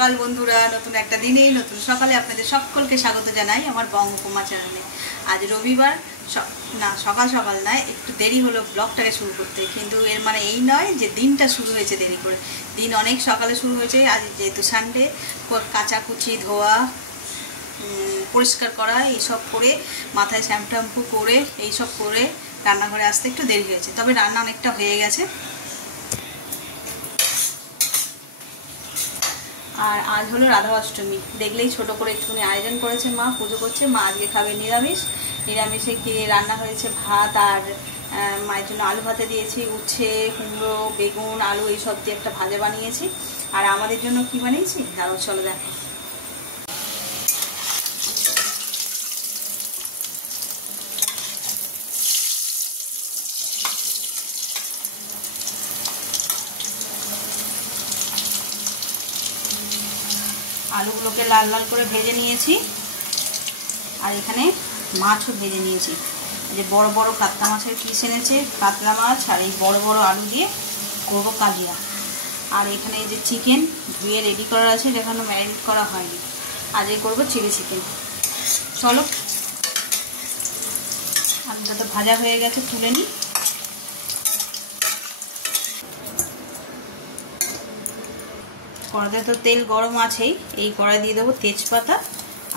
সকাল বন্ধুরা, নতুন একটা দিনে নতুন সকালে আপনাদের সকলকে স্বাগত জানাই আমার বঙ্গকুমা চ্যানেলে। আজ রবিবার, না সকাল সকাল নয়, একটু দেরি হলো ব্লগটাকে শুরু করতে, কিন্তু এর মানে এই নয় যে দিনটা শুরু হয়েছে দেরি করে। দিন অনেক সকালে শুরু হয়েছে। আজ যেহেতু সানডে, কাচাকুচি, ধোয়া, পরিষ্কার করা এইসব করে, মাথায় শ্যাম্পু করে এইসব করে রান্নাঘরে আসতে একটু দেরি হয়েছে। তবে রান্না অনেকটা হয়ে গেছে। আর আজ হলো রাধা অষ্টমী, দেখলেই ছোট করে একটুখানি আয়োজন করেছে মা, পুজো করছে মা। আজকে খাবে নিরামিষ। নিরামিষে কি রান্না হয়েছে? ভাত, আর মায়ের জন্য আলু ভাতে দিয়েছি, উচ্ছে, কুমড়ো, বেগুন, আলু এইসব দিয়ে একটা ভাজা বানিয়েছি। আর আমাদের জন্য কি বানিয়েছি দাঁড়াও, চলো দেখো। আলুগুলোকে লাল লাল করে ভেজে নিয়েছি, আর এখানে মাছও ভেজে নিয়েছি। যে বড় বড় কাতলা মাছের পিস এনেছে, কাতলা মাছ, আর এই বড় বড় আলু দিয়ে করবো কালিয়া। আর এখানে এই যে চিকেন ধুয়ে রেডি করা আছে, যেখানে ম্যারিনেট করা হয়নি। আজকে করবো চিলি চিকেন। চলো, আলুটা তো ভাজা হয়ে গেছে, তুলে নিই। কড়াইতে তো তেল গরম আছেই। এই কড়াই দিয়ে দেবো তেজপাতা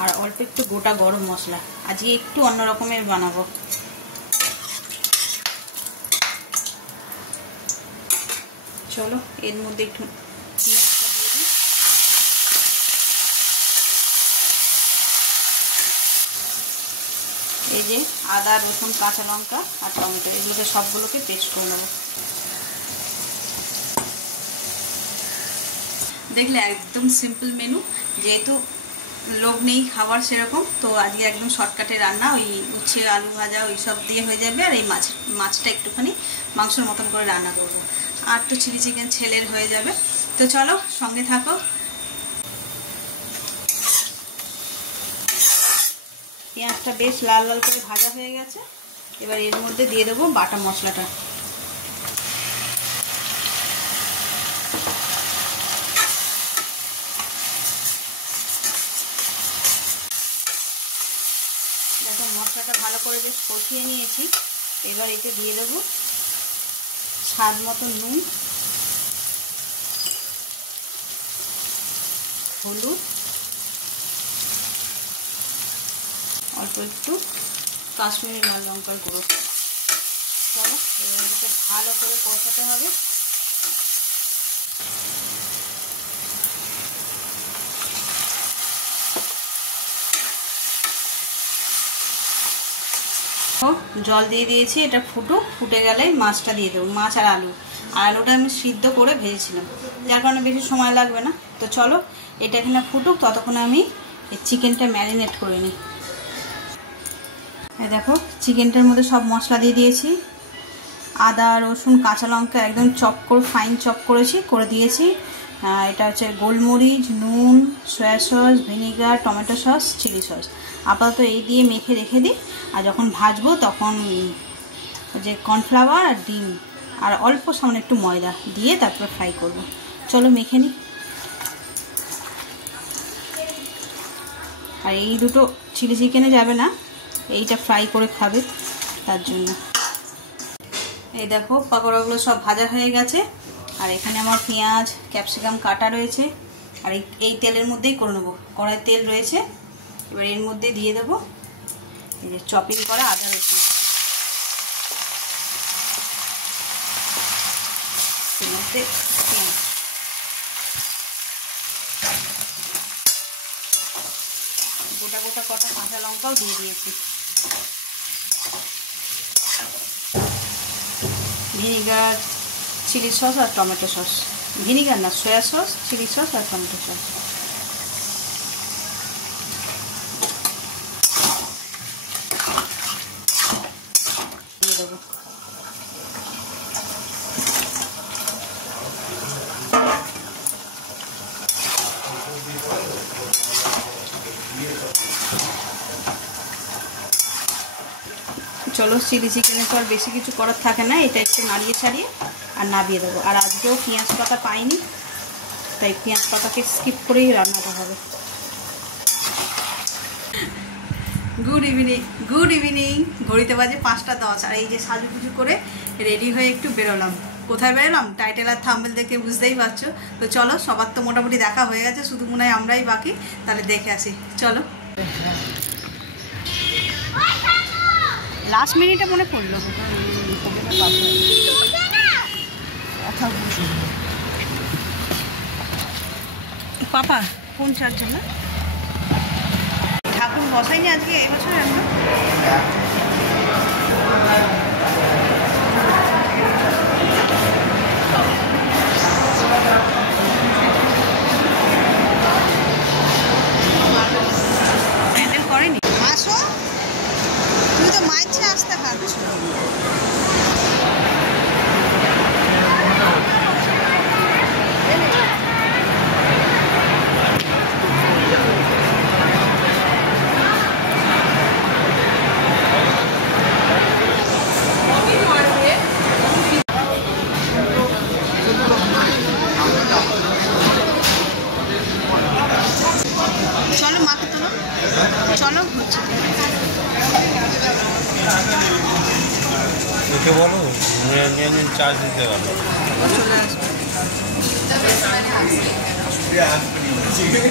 আর অল্প একটু গোটা গরম মশলা। আজকে একটু অন্য রকমের বানাবো। চলো, এর মধ্যে একটু পেঁয়াজটা দিয়ে দিই। এই যে আদা, রসুন, কাঁচা লঙ্কা আর টমেটো, এগুলোকে সবগুলোকে পেস্ট করে নেবো। দেখলে একদম সিম্পল মেনু, যেহেতু লোক নেই খাবার সেরকম, তো আজকে একদম শর্টকাটে রান্না। ওই উচ্ছে আলু ভাজা ওই সব দিয়ে হয়ে যাবে। আর এই মাছটা একটুখানি মাংসের মতন করে রান্না করব। আর তো চিলি চিকেন ছেলের হয়ে যাবে। তো চলো, সঙ্গে থাকো। পেঁয়াজটা বেশ লাল লাল করে ভাজা হয়ে গেছে। এবার এর মধ্যে দিয়ে দেবো বাটা মশলাটা। দেখো, মশলাটা ভালো করে বেশ কষিয়ে নিয়েছি। এবার এতে দিয়ে দেবো স্বাদ মতো নুন, হলুদ, অল্প একটু কাশ্মীরি লাল লঙ্কার গুঁড়ো। চলো, এগুলোকে ভালো করে কষাতে হবে। জল দিয়ে দিয়েছি, এটা ফুটে গেলে মাছটা দিয়ে দেবো। মাছ আর আলুটা আমি সিদ্ধ করে ভেজেছিলাম, যার কারণে বেশি সময় লাগবে না। তো চলো, এটা এখানে ফুটুক, ততক্ষণে আমি চিকেনটা ম্যারিনেট করে নিই। এই দেখো, চিকেনটার মধ্যে সব মশলা দিয়ে দিয়েছি। আদা, রসুন, কাঁচা লঙ্কা একদম ফাইন চপ করে দিয়েছি। এটা হচ্ছে গোলমরিচ, নুন, soya sauce, vinegar, tomato sauce, chilli sauce. আপাতত এই দিয়ে মেখে রেখে দিই। আর যখন ভাজবো তখন যে কর্নফ্লাওয়ার আর ডিম আর অল্প সামান্য একটু ময়দা দিয়ে তারপর ফ্রাই করব। চলো মেখে নিই। আর এই দুটো চিলি চিকেনে যাবে না, এইটা ফ্রাই করে খাবে, তার জন্য। এই দেখো, পাকোড়াগুলো সব ভাজা হয়ে গেছে। আর এখানে আমার পেঁয়াজ, ক্যাপসিকাম কাটা রয়েছে। আর এই তেলের মধ্যেই করে নেবো, কড়াই তেল রয়েছে। এবার এর মধ্যে দিয়ে দেবো এই যে চপিং করা আদা রসুন। এর মধ্যে পেঁয়াজ, গোটা গোটা কটা কাঁচা লঙ্কাও দিয়ে দিয়েছি। ভিনিগার, চিলি সস আর টমেটো সস। ভিনিগার না, সয়া সস, চিলি সস আর টমেটো সস। দিয়ে দেবো। চলো, চিলি চিকেনে তো আর বেশি কিছু করার থাকে না, এটা একটু নাড়িয়ে ছাড়িয়ে আর নামিয়ে দেবো। আর আজকেও পেঁয়াজ পাতা পাইনি, তাই পেঁয়াজ পাতাকে স্কিপ করেই রান্নাটা হবে। Good evening. ঘড়িতে বাজে 5টা 10 আর এই যে সাজুগুজু করে রেডি হয়ে একটু বেরোলাম। কোথায় বেরোলাম টাইটেল আর থাম্বনেল দেখে বুঝতেই পারছো। তো চলো, সবার তো মোটামুটি দেখা হয়ে গেছে, শুধু মনে হয় আমরাই বাকি। তাহলে দেখে আসি, চলো। লাস্ট মিনিটে মনে পড়লো পাপা কোন চার জন্য ঠাকুর বসাইনি আজকে এবছর এখনো। প্যান্ডেল করেনি। আসো, তুমি তো মায়ের চেয়ে আসতে পারছো। চলো মাকে তোলো, চলো হচ্ছে বলো চার্জ দিতে পারো। চলে আসবে।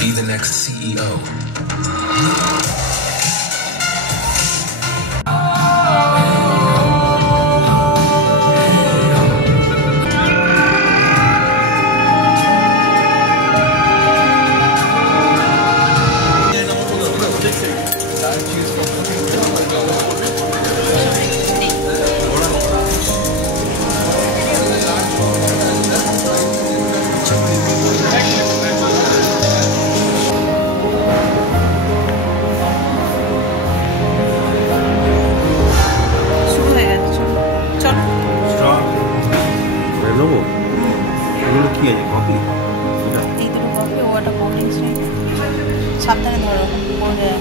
Be the next CEO. সাবধানে ধরো, পড়ে যায়।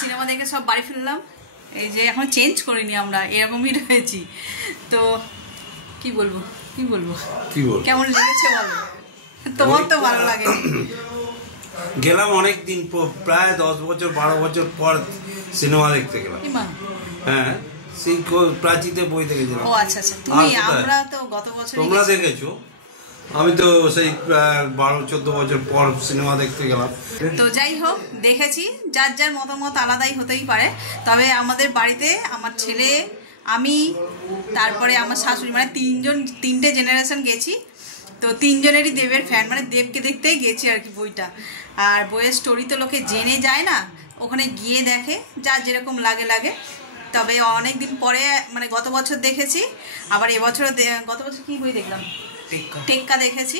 সিনেমা দেখে সব বাড়ি ফিরলাম। এই যে এখন চেঞ্জ করিনি, আমরা এরকমই রয়েছি। তো কি বলবো কেমন লেগেছে বলো? তোমার তো ভালো লাগে। গেলাম অনেক দিন প্রায় 10 বছর 12 বছর পর সিনেমা দেখতে গেলাম। হ্যাঁ, সেই প্রাচীতে বই দেখেছিলাম। ও আচ্ছা আচ্ছা, তুমি আমরা তো গত বছর তোমরা দেখেছো, আমি তো সেই 12-14 বছর পর সিনেমা দেখতে গেলাম। তো যাই হোক, দেখেছি, যার যার মতামত আলাদাই হতেই পারে। তবে আমাদের বাড়িতে আমার ছেলে, আমি, তারপরে আমার শাশুড়ি, মানে তিনটে জেনারেশন গেছি। তো তিনজনেরই দেবের ফ্যান, মানে দেবকে দেখতেই গেছি আর কি বইটা। আর বইয়ের স্টোরি তো লোকে জেনে যায় না, ওখানে গিয়ে দেখে, যার যেরকম লাগে। তবে অনেক দিন পরে, মানে গত বছর দেখেছি, আবার এবছর গত বছর কি বই দেখলাম, টেক্কা দেখেছি।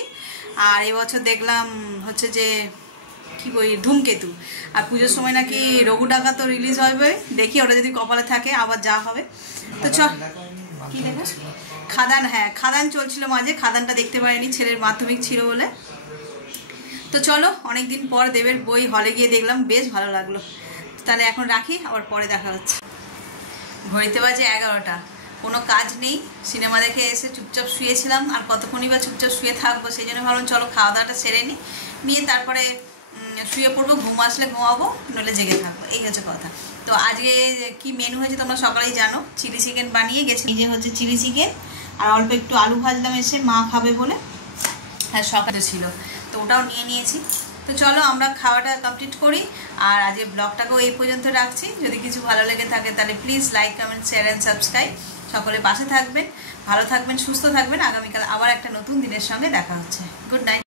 আর এবছর দেখলাম হচ্ছে যে কি বই, ধূমকেতু। আর পুজোর সময় নাকি রঘু ডাকাত তো রিলিজ হবে, দেখি ওটা যদি কপালে থাকে আবার যা হবে। তো চল, কি দেখো, খাদান। হ্যাঁ, খাদান চলছিল মাঝে, খাদানটা দেখতে পারিনি, ছেলের মাধ্যমিক ছিল বলে। তো চলো, অনেকদিন পর দেবের বই হলে গিয়ে দেখলাম, বেশ ভালো লাগলো। তাহলে এখন রাখি, আবার পরে দেখা হচ্ছে। ঘড়িতে বাজে 11টা, কোনো কাজ নেই, সিনেমা দেখে এসে চুপচাপ শুয়েছিলাম। আর কতক্ষণই বা চুপচাপ শুয়ে থাকবো, সেই জন্য ভাবলাম চলো খাওয়া দাওয়াটা সেরে নিয়ে তারপরে শুয়ে পড়বো, ঘুম আসলে ঘুমাবো, নইলে জেগে থাকবো, এই হচ্ছে কথা। তো আজকে কি মেনু হয়েছে তোমরা সকালেই জানো, চিলি চিকেন বানিয়ে গেছি। এই যে হচ্ছে চিলি চিকেন, আর অল্প একটু আলু ভাজলাম এসে, মা খাবে বলে। আর সকালে ছিল, তো ওটাও নিয়ে নিয়েছি। তো চলো আমরা খাওয়াটা কমপ্লিট করি, আর আজকে ব্লগটাকেও এই পর্যন্ত রাখছি। যদি কিছু ভালো লেগে থাকে তাহলে please like, comment, share and subscribe. সকলে পাশে থাকবেন, ভালো থাকবেন, সুস্থ থাকবেন। আগামীকাল আবার একটা নতুন দিনের সঙ্গে দেখা হচ্ছে। Good night.